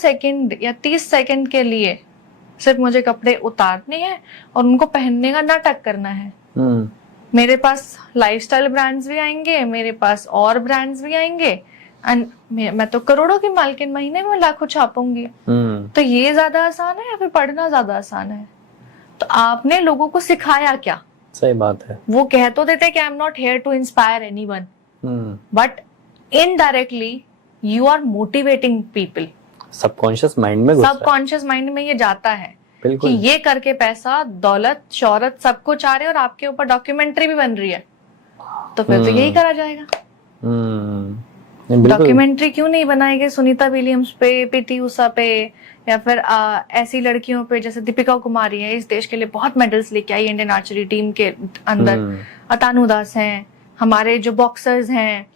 Second या 30 second के लिए सिर्फ मुझे कपड़े उतारने हैं और उनको पहनने का नाटक करना है। मेरे पास लाइफस्टाइल ब्रांड्स भी आएंगे, मेरे पास और ब्रांड्स भी आएंगे, एंड मैं तो करोड़ों की मालकिन, महीने में लाखों छापूंगी। तो ये ज्यादा आसान है या फिर पढ़ना ज्यादा आसान है? तो आपने लोगों को सिखाया क्या? सही बात है। वो कह तो देते कि I am not here to inspire anyone, but indirectly you are motivating people. Subconscious mind में ये जाता है कि बिल्कुल। ये करके पैसा, दौलत, शोहरत सब कुछ आ रहे हैं और आपके ऊपर डॉक्यूमेंट्री भी बन रही है, तो फिर तो यही करा जाएगा। डॉक्यूमेंट्री क्यों नहीं बनाएगी सुनीता विलियम्स पे, पीटी उषा पे, या फिर ऐसी लड़कियों पे जैसे दीपिका कुमारी है, इस देश के लिए बहुत मेडल्स लेके आई इंडियन आर्चरी टीम के अंदर। अतानु दास हैं, हमारे जो बॉक्सर्स हैं,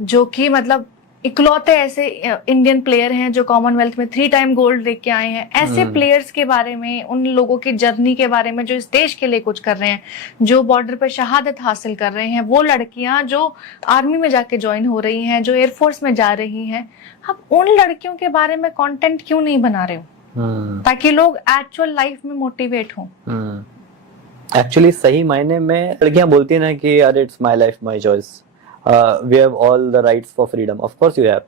जो कि मतलब इकलौते ऐसे इंडियन प्लेयर हैं जो कॉमनवेल्थ में 3 टाइम गोल्ड लेके आए हैं। ऐसे प्लेयर्स के बारे में, उन लोगों की जर्नी के बारे में जो इस देश के लिए कुछ कर रहे हैं, जो बॉर्डर पर शहादत हासिल कर रहे हैं, वो लड़कियां जो आर्मी में जाके ज्वाइन हो रही हैं, जो एयरफोर्स में जा रही हैं, आप उन लड़कियों के बारे में कंटेंट क्यों नहीं बना रहे हो ताकि लोग एक्चुअल लाइफ में मोटिवेट हों? एक्चुअली सही मायने में लड़कियां बोलती है ना कि यार it's my life my choice, we have all the rights for freedom, of course you have,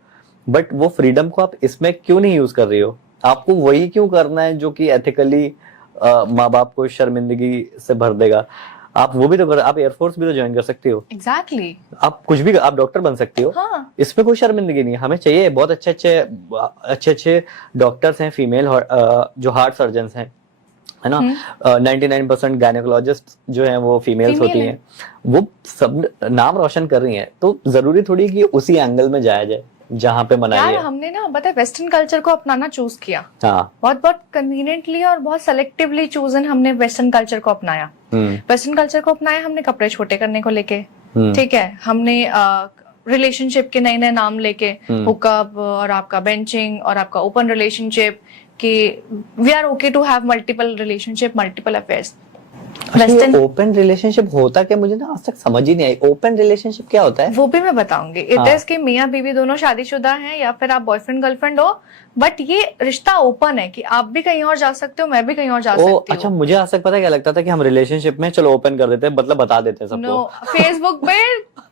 but वो फ्रीडम को आप इसमें क्यों नहीं यूज कर रही हो? आपको वही क्यों करना है जो कि एथिकली माँ बाप को शर्मिंदगी से भर देगा? आप वो भी तो आप एयरफोर्स भी तो ज्वाइन कर सकती हो। एग्जैक्टली आप कुछ भी, आप डॉक्टर बन सकती हो। हाँ। इसमें कोई शर्मिंदगी नहीं। हमें चाहिए बहुत अच्छे डॉक्टर्स हैं, फीमेल जो हार्ट सर्जन हैं, है ना। 99% गायनेकोलॉजिस्ट जो हैं वो फीमेल्स होती हैं। वो सब नाम रोशन कर रही हैं, तो जरूरी थोड़ी कि उसी एंगल में जाया जाए जहाँ पे मनाई है। हमने ना पता है वेस्टर्न कल्चर को अपनाना चूज किया। हाँ। बहुत कन्वीनियंटली और बहुत सेलेक्टिवली चूजन हमने वेस्टर्न कल्चर को अपनाया। वेस्टर्न कल्चर को अपनाया हमने कपड़े छोटे करने को लेके, ठीक है। हमने रिलेशनशिप के नए नाम लेके, हुकअप और आपका बेंचिंग और आपका ओपन रिलेशनशिप, कि we are okay to have multiple relationship, multiple affairs. Western open relationship होता क्या? मुझे ना आज तक समझ ही नहीं आई, ओपन रिलेशनशिप क्या होता है? वो भी मैं बताऊंगी। इट इज कि मियाँ बीवी दोनों शादीशुदा हैं या फिर आप बॉयफ्रेंड गर्लफ्रेंड हो, बट ये रिश्ता ओपन है कि आप भी कहीं और जा सकते हो, मैं भी कहीं और जा सकती हूँ। अच्छा, मुझे आज तक पता क्या लगता था कि हम रिलेशनशिप में चलो ओपन कर देते हैं, मतलब बता देते हैं सबको। फेसबुक पे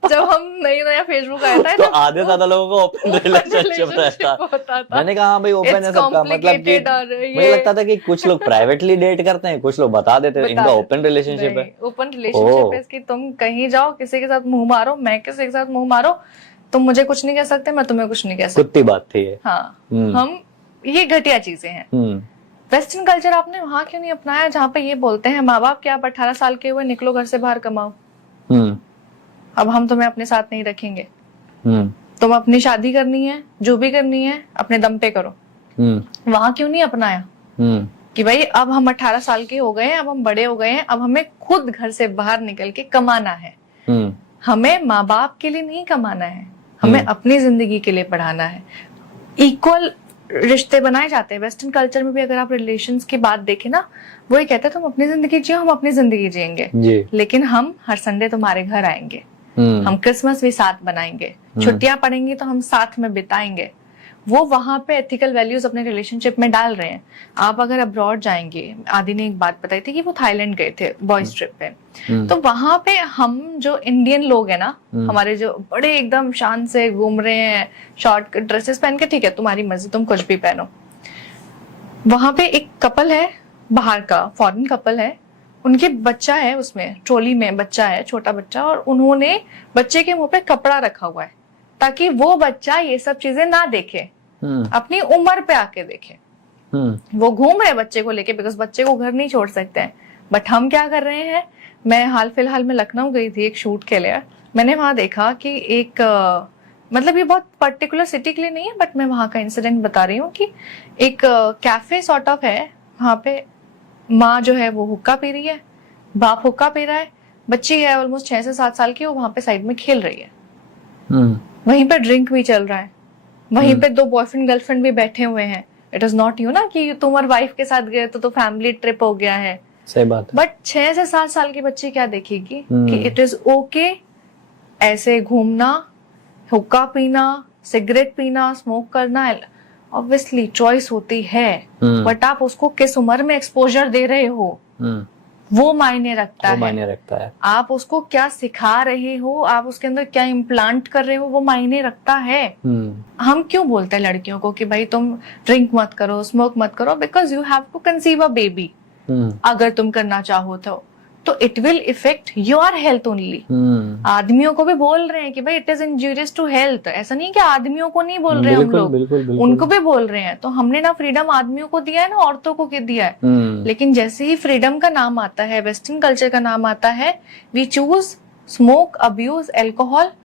जब हम नया फेसबुक आया था तो आधे ज्यादा लोगों को ओपन रिलेशनशिप रहता। मैंने कहा हाँ भाई ओपन है सबका, मतलब कि मुझे लगता था कि कुछ लोग प्राइवेटली डेट करते हैं, कुछ लोग बता देते हैं इनका ओपन रिलेशनशिप है। ओपन रिलेशनशिप है कि तुम कहीं जाओ, किसी के साथ मुंह मारो, मैं किसी के साथ मुंह मारो, तुम मुझे कुछ नहीं कह सकते, मैं तुम्हें कुछ नहीं कह सकती। कुत्ती बात थी ये। हाँ, हम ये घटिया चीजें हैं। वेस्टर्न कल्चर आपने वहां क्यों नहीं अपनाया जहाँ पे ये बोलते हैं माँ बाप कि आप 18 साल के हुए निकलो घर से बाहर कमाओ, अब हम तुम्हें अपने साथ नहीं रखेंगे, तुम अपनी शादी करनी है, जो भी करनी है अपने दम पे करो। वहां क्यों नहीं अपनाया कि भाई अब हम 18 साल के हो गए हैं, अब हम बड़े हो गए हैं, अब हमें खुद घर से बाहर निकल के कमाना है। हमें माँ बाप के लिए नहीं कमाना है, हमें अपनी जिंदगी के लिए पढ़ाना है। इक्वल रिश्ते बनाए जाते हैं वेस्टर्न कल्चर में भी। अगर आप रिलेशंस की बात देखें ना, वो ये कहते हैं तुम अपनी जिंदगी जियो, हम अपनी जिंदगी जिएंगे, लेकिन हम हर संडे तुम्हारे घर आएंगे, हम क्रिसमस भी साथ बनाएंगे, छुट्टियां पड़ेंगी तो हम साथ में बिताएंगे। वो वहां पे एथिकल वैल्यूज अपने रिलेशनशिप में डाल रहे हैं। आप अगर अब्रॉड जाएंगे, आदि ने एक बात बताई थी कि वो थाईलैंड गए थे बॉयज ट्रिप पे, तो वहां पे हम जो इंडियन लोग हैं ना, हमारे जो बड़े एकदम शान से घूम रहे हैं, शॉर्ट ड्रेसेस पहन के, ठीक है तुम्हारी मर्जी, तुम कुछ भी पहनो। वहां पे एक कपल है, बाहर का फॉरेन कपल है, उनके बच्चा है, उसमें ट्रॉली में बच्चा है, छोटा बच्चा, और उन्होंने बच्चे के मुंह पे कपड़ा रखा हुआ है ताकि वो बच्चा ये सब चीजें ना देखे, अपनी उम्र पे आके देखे। वो घूम रहे बच्चे को लेके, बिकॉज बच्चे को घर नहीं छोड़ सकते हैं। बट हम क्या कर रहे हैं, मैं हाल फिलहाल में लखनऊ गई थी एक शूट के लिए, मैंने वहां देखा कि एक मतलब ये बहुत पर्टिकुलर सिटी के लिए नहीं है, बट मैं वहां का इंसिडेंट बता रही हूँ कि एक कैफे सॉर्ट ऑफ है, वहां पे माँ जो है वो हुक्का पी रही है, बाप हुक्का पी रहा है, बच्ची है ऑलमोस्ट 6 से 7 साल की, वो वहां पे साइड में खेल रही है। वहीं पे ड्रिंक भी चल रहा है, वहीं पे 2 बॉयफ्रेंड गर्लफ्रेंड भी बैठे हुए हैं। इट इज नॉट यू ना कि तुम और वाइफ के साथ गए तो फैमिली ट्रिप हो गया है। सही बात है। बट 6 से 7 साल की बच्ची क्या देखेगी कि इट इज ओके ऐसे घूमना, हुक्का पीना, सिगरेट पीना, स्मोक करना, ऑब्वियसली चॉइस होती है, बट आप उसको किस उम्र में एक्सपोजर दे रहे हो वो मायने रखता है। आप उसको क्या सिखा रहे हो, आप उसके अंदर क्या इम्प्लांट कर रहे हो, वो मायने रखता है। हम क्यों बोलते हैं लड़कियों को कि भाई तुम ड्रिंक मत करो, स्मोक मत करो, because you have to conceive a baby. अगर तुम करना चाहो तो it will effect your health only. आदमियों को भी बोल रहे हैं कि भाई it is injurious to health. ऐसा नहीं कि आदमियों को नहीं बोल रहे हैं हम लोग, उनको भी बोल रहे हैं। तो हमने ना फ्रीडम आदमियों को दिया है ना औरतों को दिया है। लेकिन जैसे ही फ्रीडम का नाम आता है, वेस्टर्न कल्चर का नाम आता है, we choose smoke, abuse, alcohol